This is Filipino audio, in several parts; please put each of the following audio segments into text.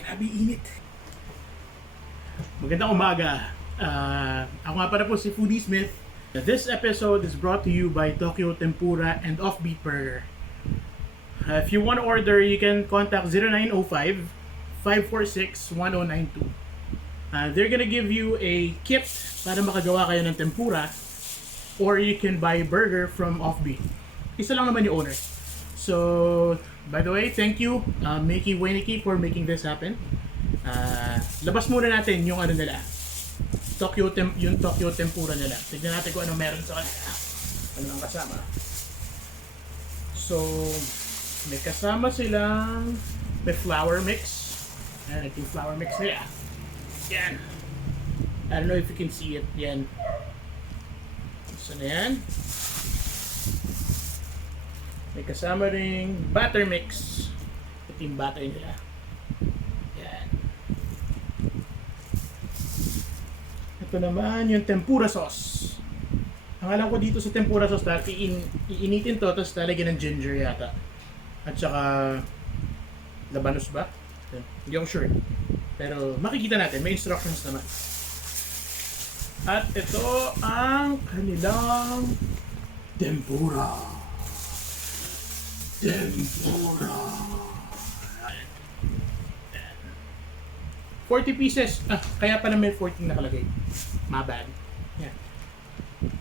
Grabe init. Magandang umaga. Ako nga pala po si Foodie Smith. This episode is brought to you by Tokyo Tempura and Offbeat Burger. If you want to order, you can contact 0905-546-1092. They're gonna give you a kit para makagawa kayo ng tempura, or you can buy a burger from Offbeat. Isa lang naman yung owner. So, by the way, thank you, Mickey Weineke, for making this happen. Labas muna natin yung ano nila. Yung Tokyo Tempura nila. Tignan natin kung ano meron sa kanila. Ano ang kasama. So, may kasama silang may flour mix. Ayan, ito yung flour mix nila. Yan. I don't know if you can see it. Yan. So, na yan. May kasama ring butter mix. Ito yung butter nila. Yan. Ito naman yung tempura sauce. Ang alam ko dito sa tempura sauce, iinitin to, tapos lalagyan ng ginger yata. At saka labanos ba? Hindi ako sure. Pero makikita natin, may instructions naman. At ito ang kanilang tempura. Tempura. 40 pieces. Kaya pala may 14 nakalagay. My bad. Yan.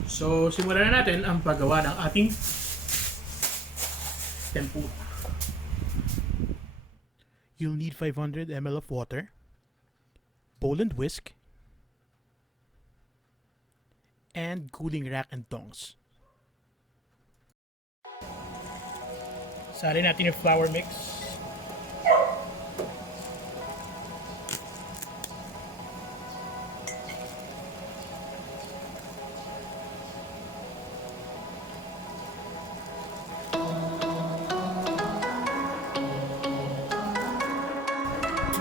So, simulan na natin ang paggawa ng ating tempura. You'll need 500 ml of water, bowl and whisk, and cooling rack and tongs. Salin natin yung flour mix.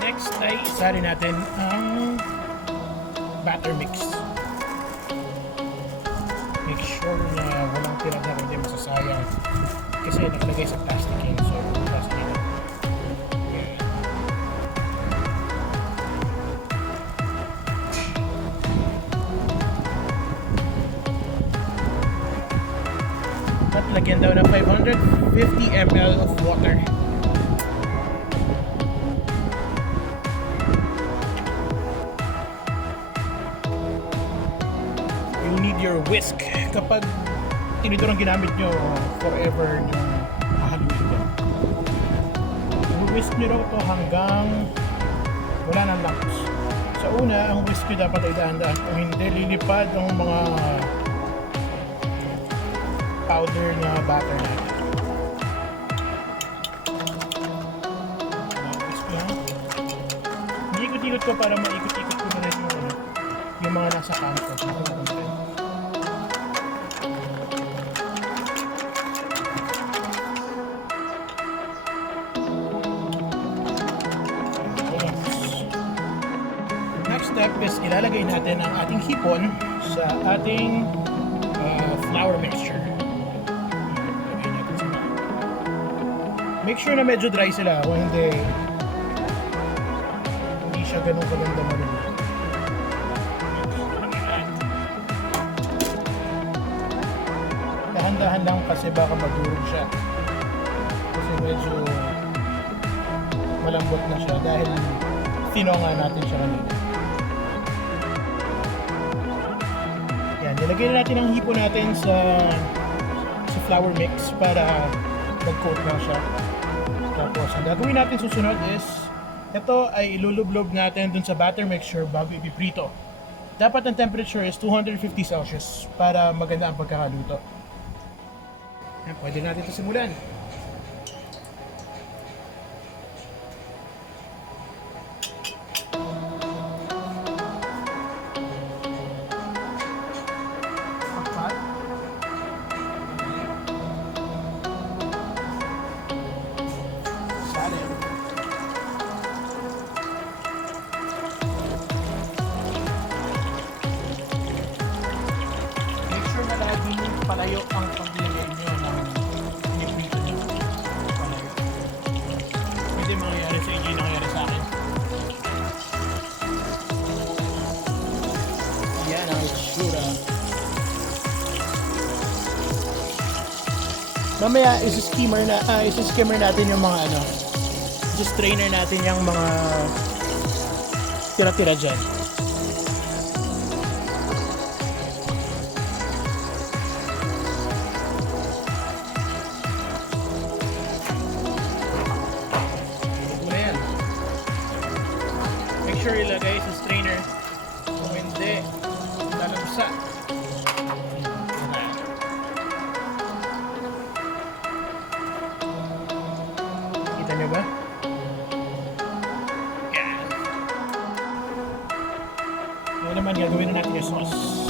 Next ay isali natin ang batter mix. Make sure na walang tiraga, hindi masasayang kasi nakalagay sa plastic yun, so plastic yun. Okay. At lagyan daw ng 550 ml of water. Your whisk kapag tinidor ang ginamit nyo forever nyo makahaluin yan. I-whisk nyo daw ito hanggang wala nang lumps. Sa una, ang whisk nyo dapat ay dahan-dahan kung hindi lilipad ang mga powder na batter natin. Whisk lang. Ikot-ikot ko para maikot-ikot ko na rin yung mga nasa kanto. Step is ilalagay natin ang ating hipon sa ating flour mixture. Make sure na medyo dry sila o hindi siya ganun kaganda marunong. Dahan-dahan lang kasi baka madurog siya kasi medyo malambot na siya dahil tinonga natin siya kanina. Nilagay na natin ang hipon natin sa flour mix para mag-coat na siya. Tapos, ang gagawin natin susunod is ito ay ilulublob natin dun sa batter mixture bago ipiprito. Dapat ang temperature is 250 Celsius para maganda ang pagkakaluto. Pwede natin ito simulan. palayo ang paglagay nyo ng nipito nyo. pwede mangyayari sa inyo yung nangyayari sa akin. Yan ang itsura. Mamaya isi-skimmer natin yung mga ano, strainer natin yung mga tira-tira dyan. Make sure ilagay sa strainer. Kung hindi, lalabsa. Kita nyo ba? Yan. Ngayon naman gagawin na natin yung sauce.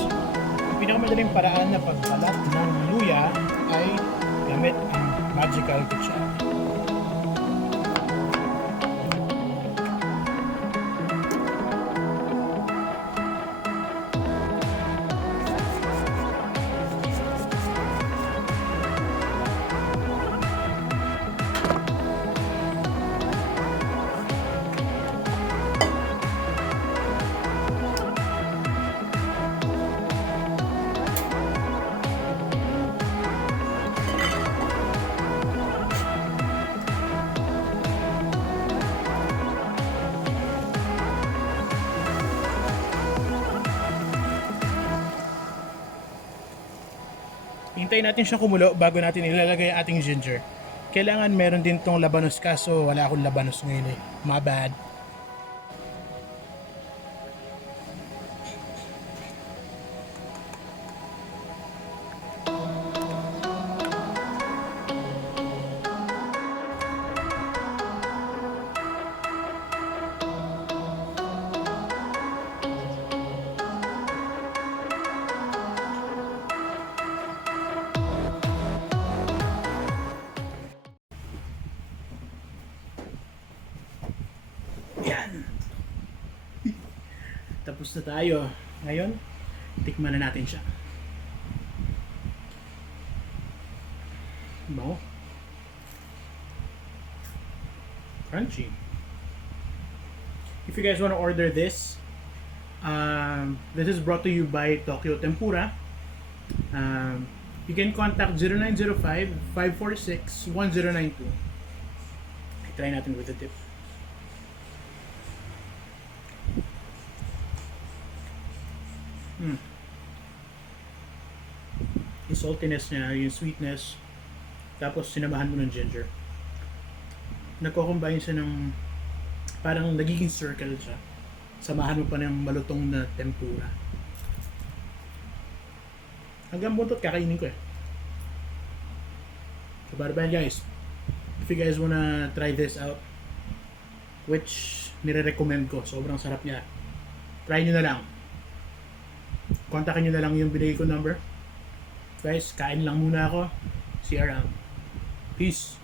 Ang pinakamadaling paraan na pagkalat ng luya ay gamit ang magical kutsara. Hintayin natin siyang kumulo bago natin ilalagay ang ating ginger. Kailangan meron din tong labanos, kaso wala akong labanos ngayon eh. My bad. Yan. Tapos na tayo. Ngayon, tikman na natin siya. Bango. Crunchy. If you guys want to order this, this is brought to you by Tokyo Tempura. You can contact 0905-546-1092. Try natin with the tip. Yung saltiness niya, yung sweetness, tapos sinamahan mo ng ginger. Nagko-combine siya ng parang nagiging circle siya. Samahan mo pa ng malutong na tempura. Hanggang buntot kakainin ko eh. So bye guys. If you guys wanna try this out, which nire-recommend ko, sobrang sarap niya. Try nyo na lang. Kontakin nyo na lang yung binigay ko number. Guys, kain lang muna ako. See you around. Peace.